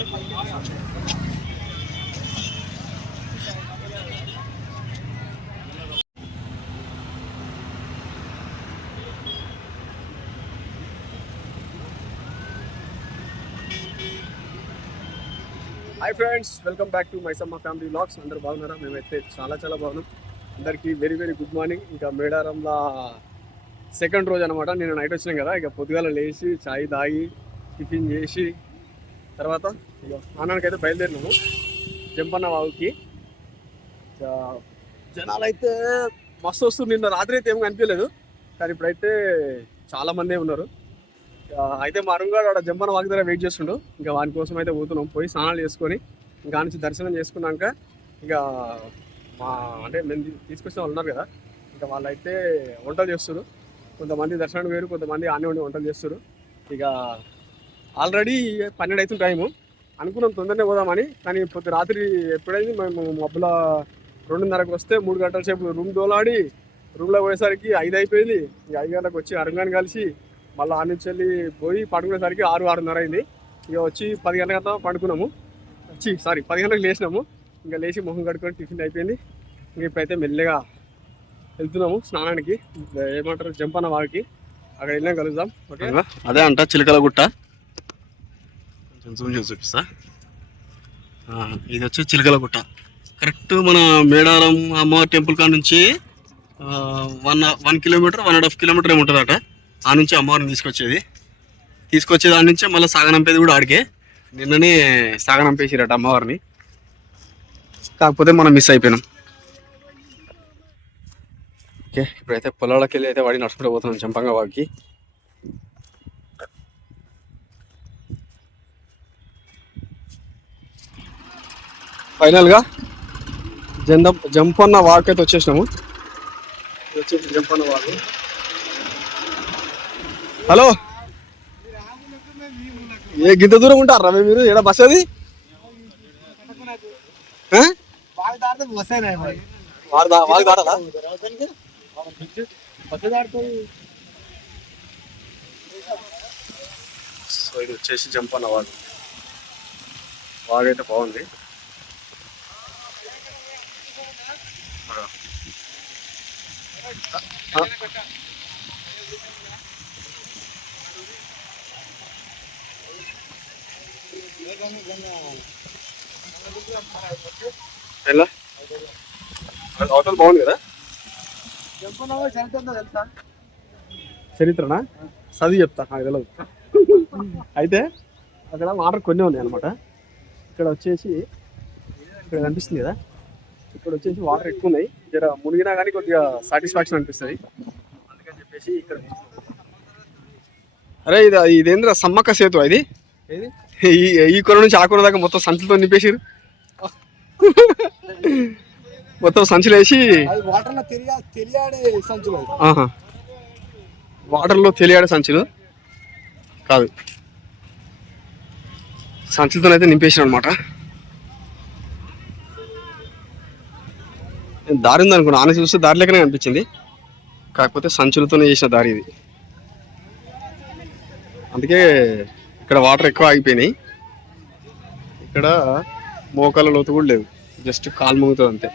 Hi friends, welcome back to Maisamma family vlogs. అందరూ బాగున్నారా? మేమైతే చాలా బాగున్నాం. అందరికీ వెరీ గుడ్ మార్నింగ్. ఇంకా మేడారంలో సెకండ్ రోజు అనమాట. నేను నైట్ వచ్చినాం కదా, ఇక పొద్దుగాల లేచి చాయ్ తాగి టిఫిన్ చేసి తర్వాత ఇక స్నానానికి అయితే బయలుదేరినాము జంపన్న వాగుకి. జనాలు అయితే మస్తు వస్తుంది. నిన్న రాత్రి అయితే ఏం కనిపించలేదు, కానీ ఇప్పుడైతే చాలా మందే ఉన్నారు. అయితే మా అరుణ్ గారు జంపన్న వాకి దగ్గర వెయిట్ చేస్తుండు. ఇంకా వాని కోసం అయితే పోతున్నాం. పోయి స్నానాలు చేసుకొని ఇంకా నుంచి దర్శనం చేసుకున్నాక ఇక అంటే మేము తీసుకొచ్చిన వాళ్ళు ఉన్నారు కదా, ఇంకా వాళ్ళైతే వంటలు చేస్తారు. కొంతమంది దర్శనానికి వేరు, కొంతమంది ఆనే ఉండి వంటలు చేస్తారు. ఇక ఆల్రెడీ 12 అవుతుంది టైము. అనుకున్నాం తొందరనే పోదామని, కానీ పొద్దు రాత్రి ఎప్పుడైంది మేము మబ్బుల 2:30కి వస్తే 3 గంటల సేపు రూమ్ దోలాడి రూమ్లో పోయేసరికి 5 అయిపోయింది. ఇక 5 గంటలకు వచ్చి అరుణ్ కలిసి మళ్ళీ ఆ నుంచి వెళ్ళి పోయి పడుకునేసరికి 6:30 అయింది. ఇక వచ్చి 10 గంటల పడుకున్నాము. 10 గంటలకు లేచినాము. ఇంకా లేచి మొహం కడుక్కొని టిఫిన్ అయిపోయింది. ఇంక ఇప్పుడైతే మెల్లగా వెళ్తున్నాము స్నానానికి. ఏమంటారు, జంపన్న వాడికి. అక్కడ వెళ్ళాం, కలుద్దాం. ఓకే, అదే అంట చిలకల గుట్ట. కొంచెం జూమ్ చేసి చూపిస్తా. ఇది వచ్చి చిలకల గుట్ట. కరెక్ట్ మన మేడారం అమ్మవారి టెంపుల్ కాడ నుంచి 1 కిలోమీటర్ 1.5 కిలోమీటర్ ఏముంటుందట. ఆ నుంచి అమ్మవారిని తీసుకొచ్చే దాని నుంచే మళ్ళీ సాగనంపేది కూడా ఆడికే. నిన్ననే సాగనంపేసిరట అమ్మవారిని, కాకపోతే మనం మిస్ అయిపోయినాం. ఓకే, ఇప్పుడైతే పొలాలకి వెళ్ళి అయితే వాడి నడుచుకుంటూ పోతున్నాం చంపంగా వాకి. ఫైనల్గా జంపన్న వాక్ అయితే వచ్చేసినాము. వచ్చేసి జంపన్న వాకు. హలో, ఏ గింత దూరం ఉంటారా మీరు? ఎక్కడ బస్ అది? సో ఇది వచ్చేసి జంపన్న వాగు. వాగైతే బాగుంది. ఎలా అవతల బాగుంది కదా? చరిత్రనా? చదివి చెప్తా, నాకు తెలియదు. అయితే అక్కడ వాటర్ కొన్ని ఉన్నాయి అనమాట. ఇక్కడ వచ్చేసి ఇక్కడ కనిపిస్తుంది కదా, ఇక్కడ వచ్చేసి వాటర్ ఎక్కువ ఉన్నాయి. జర మునిగినా కానీ కొద్దిగా సాటిస్ఫాక్షన్ అనిపిస్తుంది. అందుకని చెప్పేసి ఇక్కడ. అరే ఇదేంద్ర సమ్మక్క సేతు. ఇది ఈ కొర నుంచి ఆ కొర దాకా మొత్తం సంచులతో నింపేసారు. మొత్తం సంచులు వేసి వాటర్లో తెలియాడే సంచులు కాదు, సంచులతో అయితే నింపేసారు అనమాట. దారి ఉంది అనుకున్నా, ఆన చూస్తే దారి లెక్కనే అనిపించింది, కాకపోతే సంచులతోనే చేసిన దారి ఇది. అందుకే ఇక్కడ వాటర్ ఎక్కువ ఆగిపోయినాయి. ఇక్కడ మోకాల లోతు కూడా లేవు, జస్ట్ కాలు మోగుతుంది అంతే.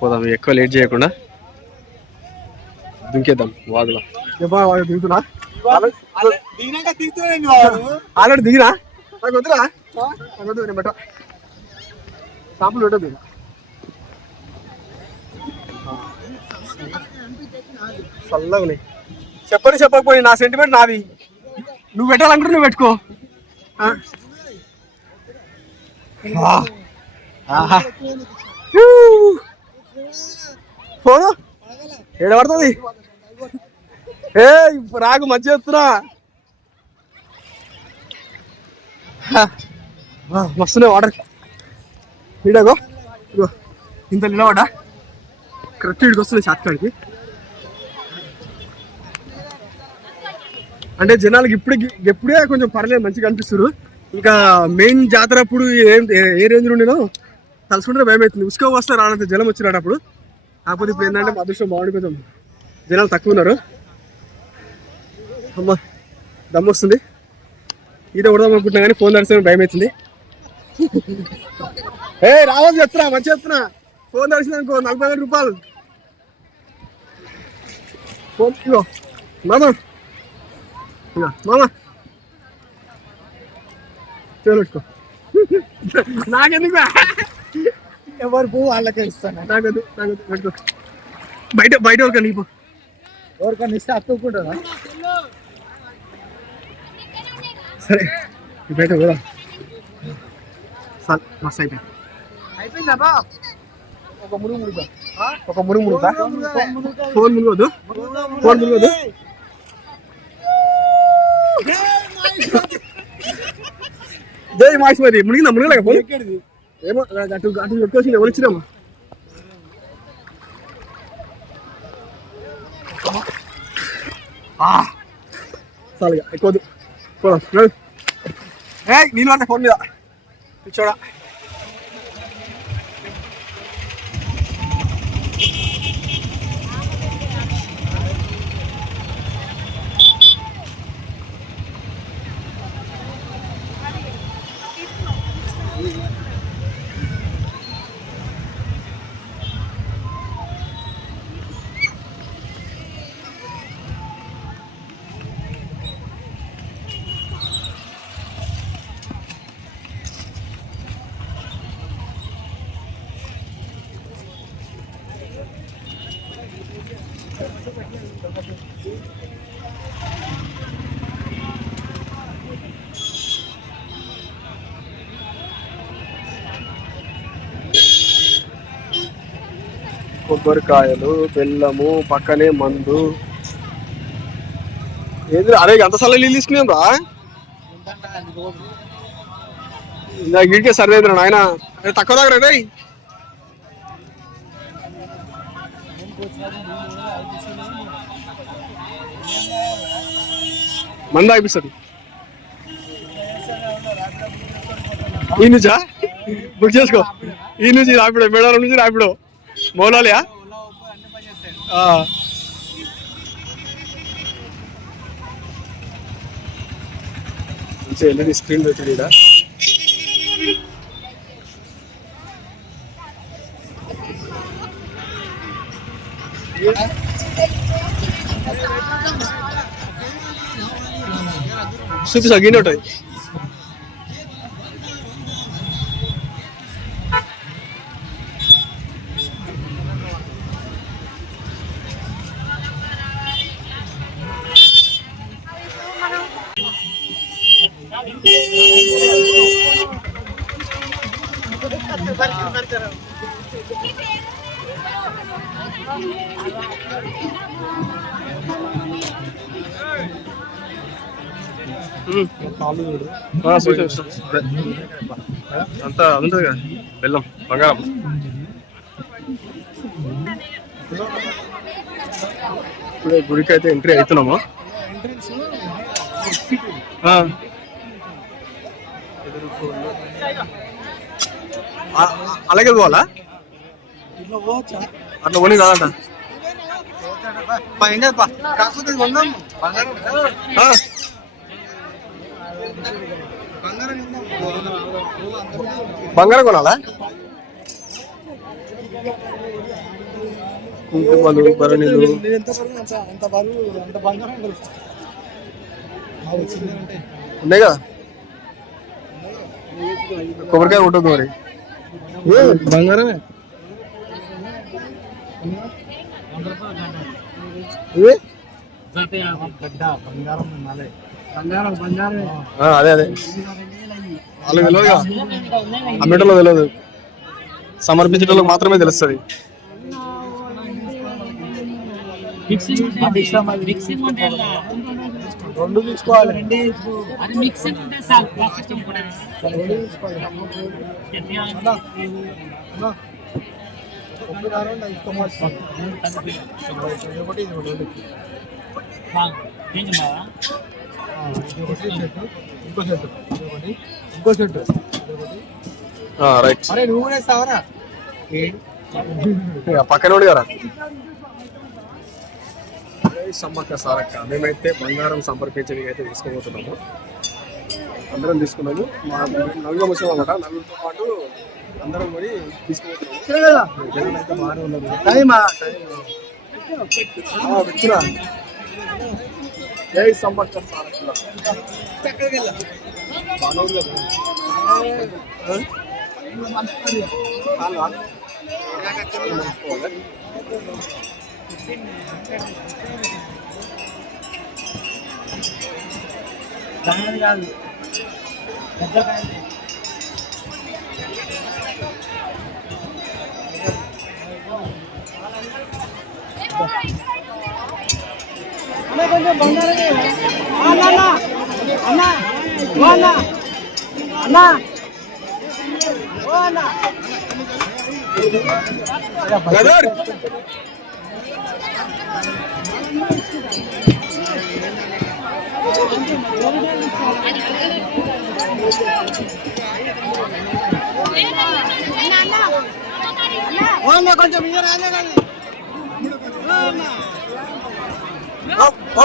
పోదాం, ఎక్కువ లేట్ చేయకుండా దుంకేద్దాం వాగులో. దిగుతున్నా ఆల్రెడీ దిగినా. నాకు వద్దురా, నాకు వద్దు, నేను బట్ట షాపులు పెట్టదు. చల్లగా ఉన్నాయి. చెప్పకపోయి నా సెంటిమెంట్ నాది. నువ్వు పెట్టాలనుకుంటే నువ్వు పెట్టుకో. ఫోను ఏడ పడుతుంది? రాగు మంచిగా చెప్తున్నా. మస్తున్నాయి వాటర్. ఇడగో ఇగో ఇంత నిలబడ్డా, కరెక్ట్ ఇడికి వస్తున్నాయి షార్ట్కట్కి. అంటే జనాలకి ఎప్పుడే కొంచెం పర్లేదు, మంచిగా అనిపిస్తారు. ఇంకా మెయిన్ జాతర అప్పుడు ఏ రేంజ్ ఉండేనో తలుసుకుంటే భయం అవుతుంది. ఉసుక వస్తారు రానంత జలం వచ్చినప్పుడు. కాకపోతే ఇప్పుడు ఏంటంటే మా అదృష్టం బాగుండి కొంచెం జనాలు తక్కువ ఉన్నారు. అమ్మ దమ్ము వస్తుంది. ఈత కొడదాం అనుకుంటున్నా కానీ ఫోన్ తడిస్తే భయం అవుతుంది. రావచ్చు చెప్తున్నా, మంచి చెప్తున్నా. ఫోన్ తడిసింది అనుకో 40,000 రూపాయలు. ఫోన్ ఇగో మామా, మామా చూసుకో. నాకెందుకు ఎవరు పువ్వు వాళ్ళకే ఇస్తాను. నాకదు నాకదు పెట్టుకో. బయట బయట ఎవరికన్నా నీకు ఎవరికన్నా ఇస్తే అతుక్కుంటుందా? సరే బయట కూడా మస్తు అయిపోయింది. అయిపోయిందా? ఒక మురుగు మురుగు, ఒక మురుగు మురుగుతా. Phone మురుగొద్దు, phone మురుగొద్దు. జై మాహిష్మతి. మునిగిందా? మునిగలేక ఫోన్ ఏమో అటు అటు పెట్టుకోవచ్చు. ఎవరు ఇచ్చినామా? చాలు ఎక్కువద్దు. నీళ్ళు అంటే ఫోన్ మీద చూడా. కొబ్బరికాయలు, బెల్లము, పక్కనే మందు. ఏది అరే అంత సల నీళ్ళు తీసుకున్నాం రా. గిడికే సరే నాయన తక్కువ దగ్గర రే. మంద అయిపిస్తుంది ఈ నుంచా బుక్ చేసుకో. ఈ నుంచి రాపిడో, మేడారం నుంచి రాపిడో, మౌలాలియా. ఎల్ఈడి స్క్రీన్ పెట్టింది ఇక్కడ. చూపిస్తా గిన్నె ఉంటుంది. అంతా ఉంటుంది కదా బెల్లం, బంగారం. ఇప్పుడే గుడికి అయితే ఎంట్రీ అవుతున్నాము. అలాగే పోవాలా? అట్లా కొని కాదంట. బంగారం కొనాలా? కుంకుమలు, భరణిలు ఉన్నాయి కదా. కొబ్బరికాయ ఉంటుంది మరి. బంగారమే అదే అదే వాళ్ళకి తెలియదు కదా, అమ్మేటలో తెలియదు, సమర్పించేటోళ్ళకి మాత్రమే తెలుస్తుంది. రెండు తీసుకోవాలి. ఇంకో చెట్టు రైట్. అరే నువ్వు కూడా ఇస్తావరా? పక్కన కదా సమ్మక్క సారక్క. మేమైతే బంగారం సమర్పించడానికి అయితే తీసుకోబోతున్నాము. అందరం తీసుకున్నాము. మా నలుగురు వచ్చాము అనమాట. నలుగురితో పాటు అందరం కొని తీసుకుపోతున్నాము. జనాలు అయితే బాగానే ఉన్నారు. వ్యక్తురా జై సంవత్సరం కొంచెం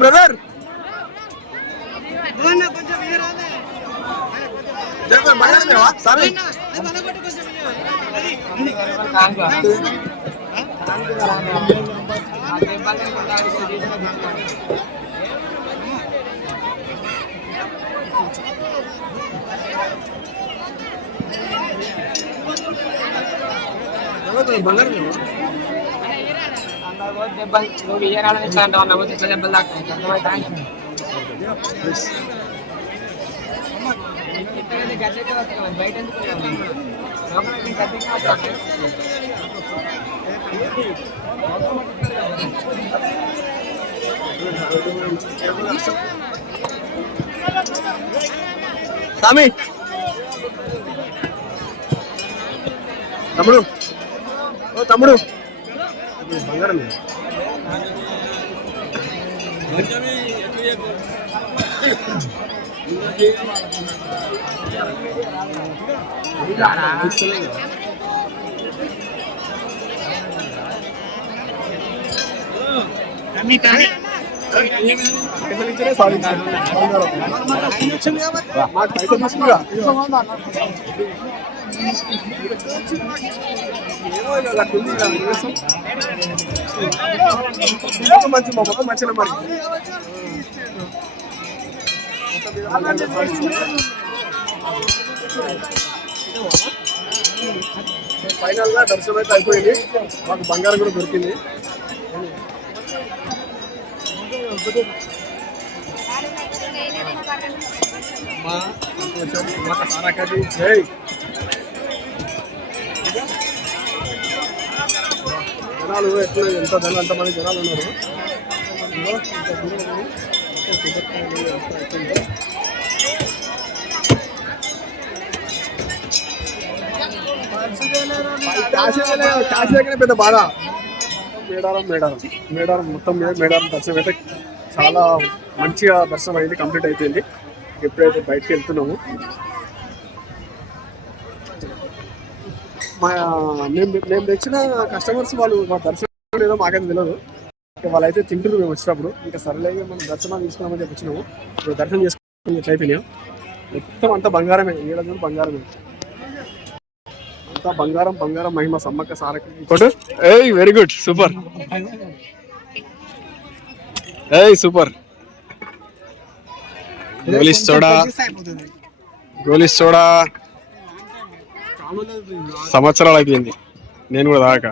బ్రదర్ నువ్వు ఇయ్యాలని ఇస్తా అంటావు దెబ్బలు తాకుతాయి. బయట స్వామి తమ్ముడు, ఓ తమ్ముడు బంగారం మంచి మంచిగా మరి ఫైనల్ గా దర్శనం అయితే అయిపోయింది. మాకు బంగారం కూడా దొరికింది. జై జనాలు ఎట్లా ఎంతమంది జనాలు ఉన్నారు. కాశీ దగ్గర పెద్ద బాధ మేడారం మొత్తం మేడారం దర్శనం అయితే చాలా మంచిగా దర్శనం అయింది, కంప్లీట్ అయిపోయింది. ఎప్పుడైతే బయటకు వెళ్తున్నాము మేము తెచ్చిన కస్టమర్స్ వాళ్ళు మా దర్శనం లేదో మాకైతే తెలియదు. వాళ్ళైతే తింటున్నారు మేము వచ్చినప్పుడు. ఇంకా సరళంగా మనం దర్శనం తీసుకున్నామని చెప్పి వచ్చినాము. దర్శనం చేసుకుని ఎట్లా అయిపోయినాం. మొత్తం అంతా బంగారమే, ఏడాది బంగారమే, అంతా బంగారం మహిమ సమ్మక్క సారక్క. ఇంకోటి ఏయ్ వెరీ గుడ్ సూపర్ సూపర్. గోలీస్ సోడా సంవత్సరాలు అయిపోయింది, నేను కూడా దాకా.